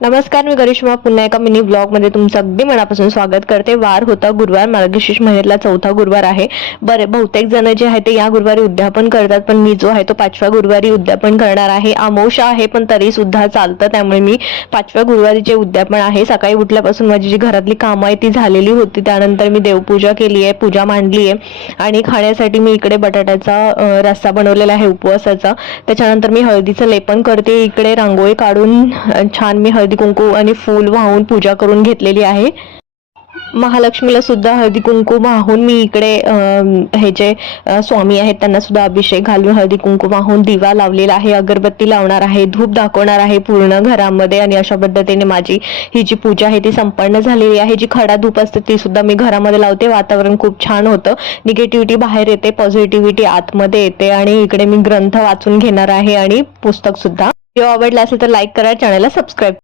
नमस्कार, मी गरिश्मा पुन्हा एका मिनी ब्लॉग मध्ये तुमचं अगदी मनापासून स्वागत करते। वार होता गुरुवार, मार्गशीर्ष महिन्यातला चौथा गुरुवार आहे। बरे बहुतेक जण जे आहे ते या गुरुवारी उद्यापन करतात, पण मी जो आहे तो 5व्या गुरुवारी उद्यापन करणार आहे। अमावस्या आहे पण तरी सुद्धा चालतं, त्यामुळे मी 5व्या गुरुवारी जे उद्यापन आहे, सकाळी उठल्यापासून माझी जी घरातली कामं आहे ती झालेली होती। त्यानंतर मी देवपूजा केली आहे, पूजा मांडली आहे आणि खाण्यासाठी मी इकडे बटाट्याचा रस्सा बनवलेला आहे उपवासाचा। त्याच्यानंतर मी हळदीचं लेपन करते, इकडे रांगोळी काढून छान मी हळदी कुंकू आणि फूल वाहून पूजा करून घेतलेली आहे। महालक्ष्मीला सुद्धा हळदी कुंकू वाहून मी इकडे हे जे स्वामी आहेत त्यांना सुद्धा अभिषेक घालून हळदी कुंकू वाहून दिवा लावलेला आहे, अगरबत्ती लावणार आहे, धूप दाखवणार आहे पूर्ण घरामध्ये आणि अशा पद्धतीने माझी ही जी पूजा आहे ती संपन्न झालेली आहे। जी खडा धूप असते ती सुद्धा मी घरामध्ये लावते, वातावरण खूप छान होतं, निगेटिव्हिटी बाहेर येते, पॉझिटिव्हिटी आतमध्ये येते। आणि इकडे मी ग्रंथ वाचून घेणार आहे आणि पुस्तक सुद्धा। व्हिडिओ आवडला असेल तर लाईक करा, चॅनलला सबस्क्राईब